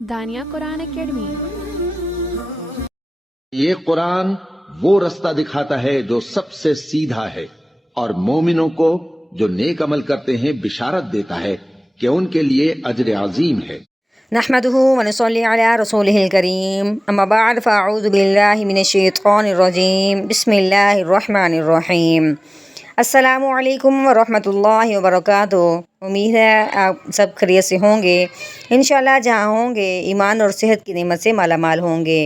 دانیہ قرآن academy. یہ قرآن وہ رستہ دکھاتا ہے جو سب سے سیدھا ہے، اور مومنوں کو جو نیک عمل کرتے ہیں بشارت دیتا ہے کہ ان کے لیے اجر عظیم ہے۔ نحمده ونصلي على رسوله الكريم اما بعد فاعوذ بالله من الشیطان الرجیم بسم اللہ الرحمن الرحیم۔ السلام علیکم ورحمۃ اللہ وبرکاتہ۔ امید ہے آپ سب خیریت سے ہوں گے، انشاءاللہ جہاں ہوں گے ایمان اور صحت کی نعمت سے مالا مال ہوں گے۔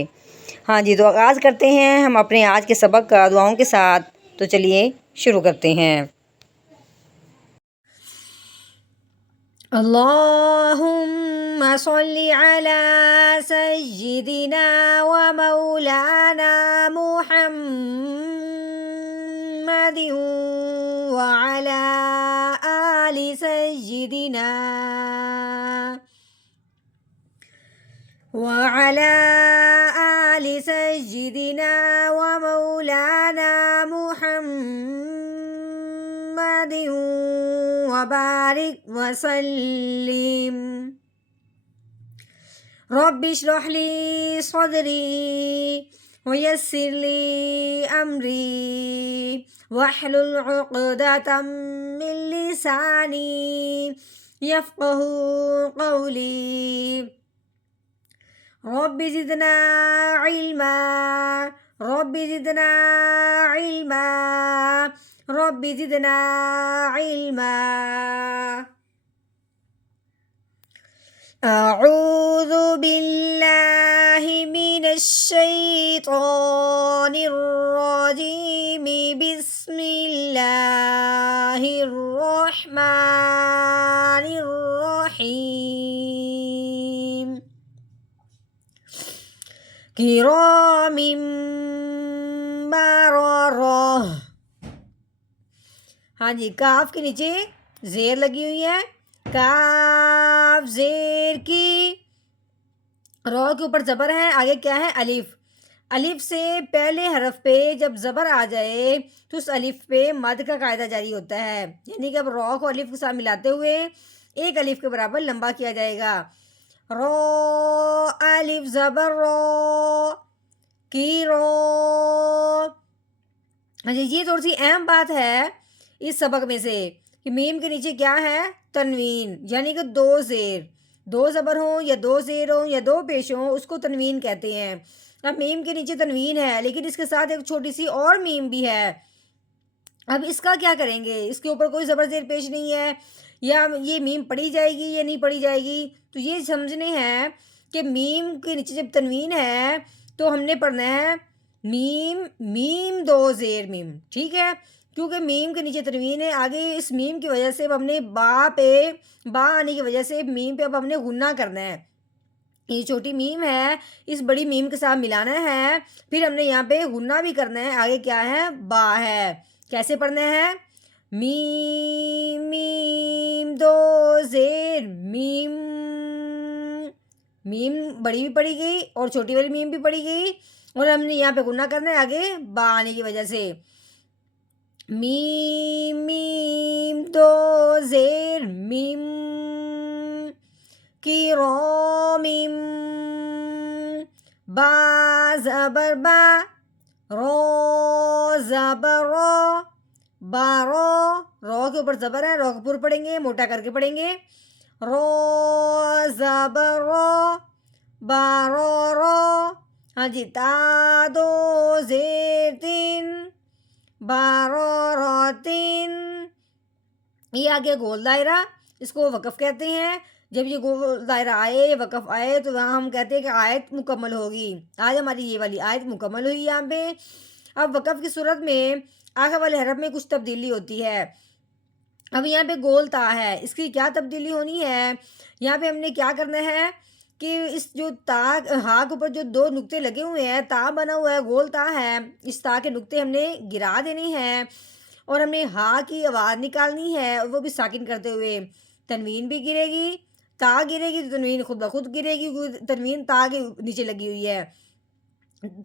ہاں جی، تو آغاز کرتے ہیں ہم اپنے آج کے سبق کا دعاؤں کے ساتھ۔ تو چلیے شروع کرتے ہیں۔ اللہم صلی علی سیدنا و مولانا محمد وعلی آل سیدنا وعلی آل سیدنا و مولانا محمد وبارک وسلم۔ رب اشرح لی صدری ویسر لی امری واحلل عقدۃ من لسانی یفقہوا قولی۔ رب زدنا علما رب زدنا علما رب زدنا علما۔ اعوذ باللہ من الشیطان الرجیم بسم اللہ الرحمن الرحیم۔ کرام بررہ۔ ہاں جی، کاف کے نیچے زیر لگی ہوئی ہے، کاف زیر کی، رو کے اوپر زبر ہے، آگے کیا ہے؟ الف۔ الف سے پہلے حرف پہ جب زبر آ جائے تو اس الف پہ مد کا قاعدہ جاری ہوتا ہے، یعنی کہ اب رو کو الف کے ساتھ ملاتے ہوئے ایک الف کے برابر لمبا کیا جائے گا۔ رو الف زبر رو کی رو۔ اچھا، یہ تھوڑی سی اہم بات ہے اس سبق میں سے کہ میم کے نیچے کیا ہے؟ تنوین، یعنی کہ دو زیر، دو زبر ہوں یا دو زیر ہوں یا دو پیش ہوں، اس کو تنوین کہتے ہیں۔ اب میم کے نیچے تنوین ہے لیکن اس کے ساتھ ایک چھوٹی سی اور میم بھی ہے، اب اس کا کیا کریں گے؟ اس کے اوپر کوئی زبر زیر پیش نہیں ہے، یا یہ میم پڑھی جائے گی یا نہیں پڑھی جائے گی؟ تو یہ سمجھنے ہیں کہ میم کے نیچے جب تنوین ہے تو ہم نے پڑھنا ہے میم میم دو زیر میم، ٹھیک ہے؟ کیونکہ میم کے نیچے تنوین ہے، آگے اس میم کی وجہ سے اب ہم نے با آنے کی وجہ سے میم پہ اب ہم نے غنہ کرنا ہے۔ یہ چھوٹی میم ہے، اس بڑی میم کے ساتھ ملانا ہے، پھر ہم نے یہاں پہ غنہ بھی کرنا ہے۔ آگے کیا ہے؟ با ہے۔ کیسے پڑھنا ہے؟ میم میم دو زیر میم۔ میم بڑی بھی پڑھی گئی اور چھوٹی والی میم بھی پڑھی گئی، اور ہم نے یہاں پہ غنہ کرنا ہے آگے با آنے کی وجہ سے۔ میم میم دو زیر میم کرام با زبر با رو زبر رو بارو۔ رو کے اوپر زبر ہے، رو کو پر پڑھیں گے، موٹا کر کے پڑھیں گے۔ رو زبر رو بارو رو۔ ہاں جی، تا دو زیر تین بارو رو تین۔ یہ آگے گول دائرہ، اس کو وقف کہتے ہیں۔ جب یہ گول دائرہ آئے، وقف آئے، تو وہاں ہم کہتے ہیں کہ آیت مکمل ہوگی۔ آج ہماری یہ والی آیت مکمل ہوئی یہاں پہ۔ اب وقف کی صورت میں آخر والے حرف میں کچھ تبدیلی ہوتی ہے۔ اب یہاں پہ گول تا ہے، اس کی کیا تبدیلی ہونی ہے؟ یہاں پہ ہم نے کیا کرنا ہے کہ اس جو تا ہا کے اوپر جو دو نقطے لگے ہوئے ہیں، تا بنا ہوا ہے، گول تا ہے، اس تا کے نقطے ہم نے گرا دینے ہیں، اور ہم نے ہا کی آواز نکالنی ہے، اور وہ بھی ساکن کرتے ہوئے۔ تنوین بھی گرے گی، تا گرے گی تو تنوین خود بخود گرے گی، تنوین تا کے نیچے لگی ہوئی ہے،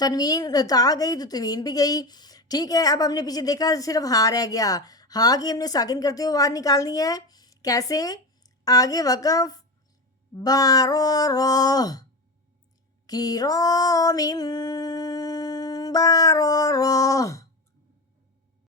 تنوین تا گئی تو تنوین بھی گئی، ٹھیک ہے؟ اب ہم نے پیچھے دیکھا صرف ہا رہ گیا، ہا کی ہم نے ساکن کرتے ہوئے باہر نکالنی ہے. کیسے؟ آگے وقف بارو رو، کی رو میم بارو رو.